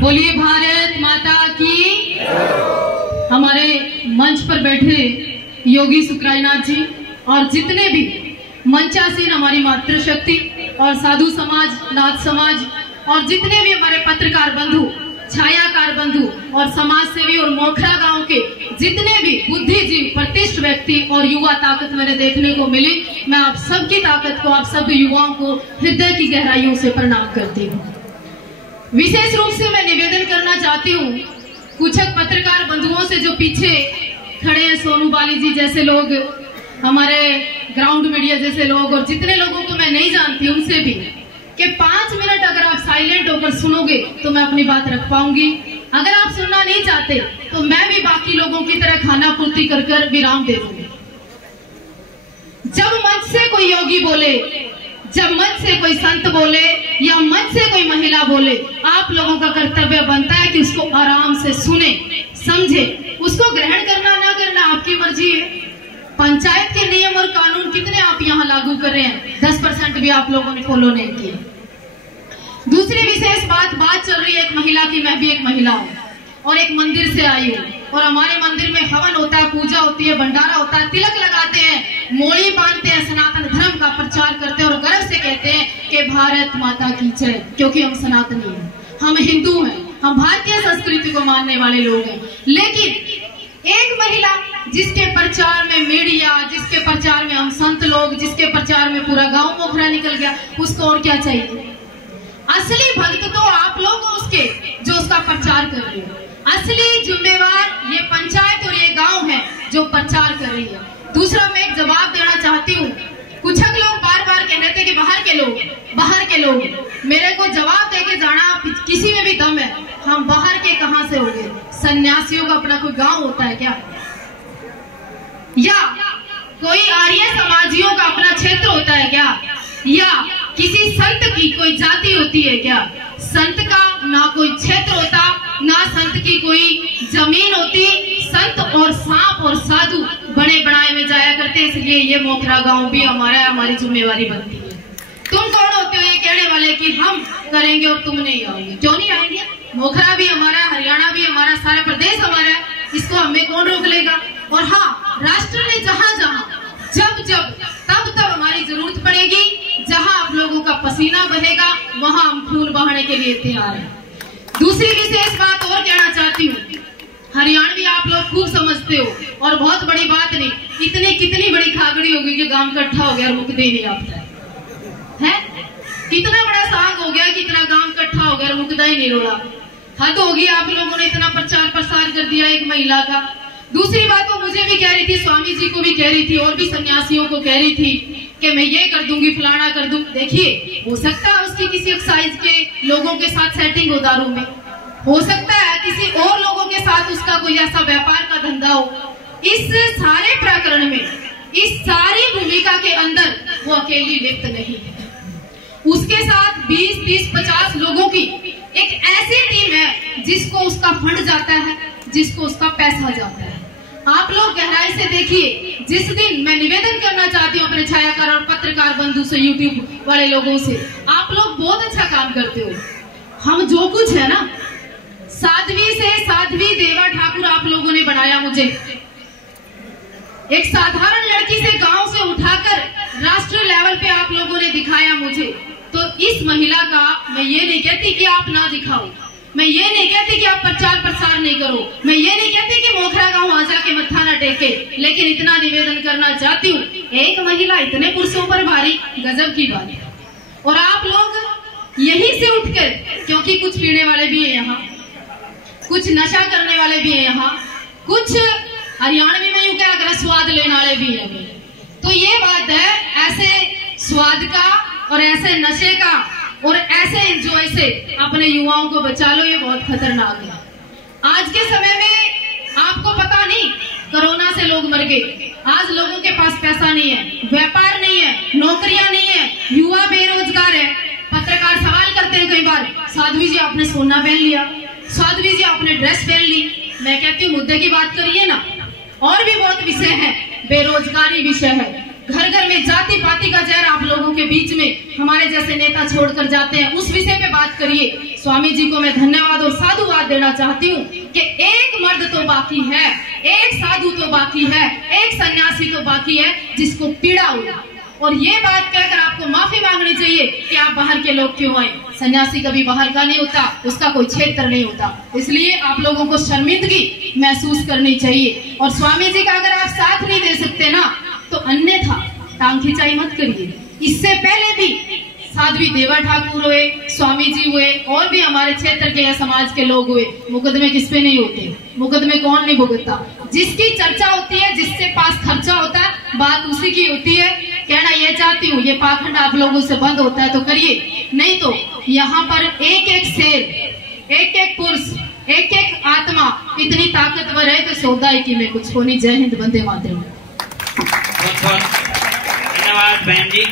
बोलिए भारत माता की। हमारे मंच पर बैठे योगी सुक्राईनाथ जी और जितने भी मंचासीन हमारी मातृशक्ति और साधु समाज, नाथ समाज और जितने भी हमारे पत्रकार बंधु, छायाकार बंधु और समाज सेवी और मोखरा गांव के जितने भी बुद्धिजीवी, प्रतिष्ठ व्यक्ति और युवा ताकत मैंने देखने को मिली, मैं आप सबकी ताकत को, आप सब युवाओं को हृदय की गहराइयों से प्रणाम करती हूँ। विशेष रूप से मैं निवेदन करना चाहती हूँ कुछ पत्रकार बंधुओं से जो पीछे खड़े हैं, सोनू बाली जी जैसे लोग, हमारे ग्राउंड मीडिया जैसे लोग और जितने लोगों को मैं नहीं जानती उनसे भी, कि 5 मिनट अगर आप साइलेंट होकर सुनोगे तो मैं अपनी बात रख पाऊंगी। अगर आप सुनना नहीं चाहते तो मैं भी बाकी लोगों की तरह खाना पूर्ति कर विराम दे दूंगी। जब मंच से कोई योगी बोले, जब मंच से कोई संत बोले या मंच से कोई महिला बोले, आप लोगों का कर्तव्य बनता है कि उसको आराम से सुने, समझे। उसको ग्रहण करना ना करना आपकी मर्जी है। पंचायत के नियम और कानून कितने आप यहाँ लागू कर रहे हैं, 10% भी आप लोगों ने फॉलो नहीं किए। दूसरी विशेष बात चल रही है एक महिला की। मैं भी एक महिला हूँ और एक मंदिर से आई हूँ और हमारे मंदिर में हवन होता है, पूजा होती है, भंडारा होता है, तिलक लगाते हैं, मोड़ी बांधते हैं, सनातन धर्म का प्रचार करते हैं और गर्व से कहते हैं कि भारत माता की जय, क्योंकि हम सनातनी हैं, हम हिंदू हैं, हम भारतीय संस्कृति को मानने वाले लोग हैं। लेकिन एक महिला जिसके प्रचार में मीडिया, जिसके प्रचार में हम संत लोग, जिसके प्रचार में पूरा गांव मोखरा निकल गया, उसको और क्या चाहिए? असली भक्त तो आप लोग हो उसके, जो उसका प्रचार कर रहे हो। असली जिम्मेवार ये पंचायत और ये गांव है जो प्रचार कर रही है। दूसरा मैं एक जवाब देना चाहती हूँ। कुछ लोग बार बार कह रहे थे कि बाहर के लोग, मेरे को जवाब देके जाना किसी में भी दम है। हम बाहर के कहां से हो गए? सन्यासियों का अपना कोई गांव होता है क्या? या कोई आर्य समाजियों का अपना क्षेत्र होता है क्या? या किसी संत की कोई जाति होती है क्या? संत का ना कोई क्षेत्र होता, ना संत की कोई जमीन होती। संत और सांप और साधु बड़े बनाए में जाया करते, इसलिए ये मोखरा गांव भी हमारा, हमारी जिम्मेवारी बनती है। तुम कौन होते हो ये कहने वाले कि हम करेंगे और तुम नहीं आओगे? क्यों नहीं आएंगे? मोखरा भी हमारा, हरियाणा भी हमारा, सारा प्रदेश हमारा है, इसको हमें कौन रोक लेगा? और हाँ, राष्ट्र में जहां जहां, जब तब हमारी जरूरत पड़ेगी, जहां आप लोगों का पसीना बहेगा, वहां हम खून बहाने के लिए तैयार हैं। दूसरी विशेष बात और कहना चाहती हूँ, हरियाणवी आप लोग खूब समझते हो और बहुत बड़ी बात नहीं, कितनी बड़ी खागड़ी होगी कि गांव इकट्ठा हो गया और मुक्ति नहीं आता है। कितना बड़ा सांग हो गया कि इतना गांव इकट्ठा हो गया और मुक्दा ही नहीं रोड़ा। हद होगी, आप लोगों ने इतना प्रचार प्रसार कर दिया एक महिला का। दूसरी बात वो मुझे भी कह रही थी, स्वामी जी को भी कह रही थी और भी सन्यासियों को कह रही थी कि मैं ये कर दूंगी, फलाना कर दूं। देखिए, हो सकता है उसकी किसी एक्साइज के लोगों के साथ सेटिंग हो दारू में, हो सकता है किसी और लोगों के साथ उसका कोई ऐसा व्यापार का धंधा हो। इस सारे प्रकरण में, इस सारी भूमिका के अंदर वो अकेली लिप्त नहीं है। उसके साथ 20, 30, 50 लोगों की एक ऐसी टीम है जिसको उसका फंड जाता है, जिसको उसका पैसा जाता है। आप लोग गहराई से देखिए। जिस दिन मैं निवेदन करना चाहती हूँ अपने छायाकार और पत्रकार बंधु से, यूट्यूब वाले लोगों से, आप लोग बहुत अच्छा काम करते हो। हम जो कुछ है ना, साध्वी से साध्वी देवा ठाकुर आप लोगों ने बनाया मुझे। एक साधारण लड़की से गांव से उठाकर राष्ट्रीय लेवल पे आप लोगों ने दिखाया मुझे। तो इस महिला का मैं ये नहीं कहती कि आप ना दिखाओ, मैं ये नहीं कहती कि आप प्रचार प्रसार नहीं करो, मैं ये नहीं कहती कि मोखरा गांव आ जाके मत्था न टेके, लेकिन इतना निवेदन करना चाहती हूँ, एक महिला इतने पुरुषों पर भारी, गजब की बात है। और आप लोग यहीं से उठकर, क्योंकि कुछ पीने वाले भी है यहाँ, कुछ नशा करने वाले भी है यहाँ, कुछ हरियाणवी में यूं क्या कर स्वाद लेने वाले भी है। तो ये बात है, ऐसे स्वाद का और ऐसे नशे का और ऐसे एंजॉय से अपने युवाओं को बचा लो, ये बहुत खतरनाक है। आज के समय में आपको पता नहीं, कोरोना से लोग मर गए, आज लोगों के पास पैसा नहीं है, व्यापार नहीं है, नौकरियां नहीं है, युवा बेरोजगार है। पत्रकार सवाल करते हैं कई बार, साध्वी जी आपने सोना पहन लिया, साध्वी जी आपने ड्रेस पहन ली। मैं कहती हूँ मुद्दे की बात करिए ना, और भी बहुत विषय है, बेरोजगारी विषय है, घर घर में जाति पाति का जहर आप लोगों के बीच में हमारे जैसे नेता छोड़कर जाते हैं, उस विषय पे बात करिए। स्वामी जी को मैं धन्यवाद और साधु देना चाहती हूँ कि एक मर्द तो बाकी है, एक साधु तो बाकी है, एक सन्यासी तो बाकी है जिसको पीड़ा हुई। और ये बात कहकर आपको माफी मांगनी चाहिए कि आप बाहर के लोग क्यों आए। सन्यासी कभी बाहर का नहीं होता, उसका कोई क्षेत्र नहीं होता, इसलिए आप लोगों को शर्मिंदगी महसूस करनी चाहिए। और स्वामी जी का अगर आप साथ नहीं दे सकते ना तो अन्यथा टांग खिंचाई मत करिए। इससे पहले भी साध्वी देवा ठाकुर हुए, स्वामी जी हुए, और भी हमारे क्षेत्र के या समाज के लोग हुए, मुकदमे किस पे नहीं होते, मुकदमे कौन नहीं भुगतता। जिसकी चर्चा होती है, जिससे पास खर्चा होता है, बात उसी की होती है। कहना ये चाहती हूँ ये पाखंड आप लोगों से बंद होता है तो करिए, नहीं तो यहाँ पर एक एक शेर, एक एक पुरुष, एक एक आत्मा इतनी ताकतवर है कि सौदाई की में कुछ होनी। जय हिंद, वंदे मातरम। धन्यवाद बहन जी।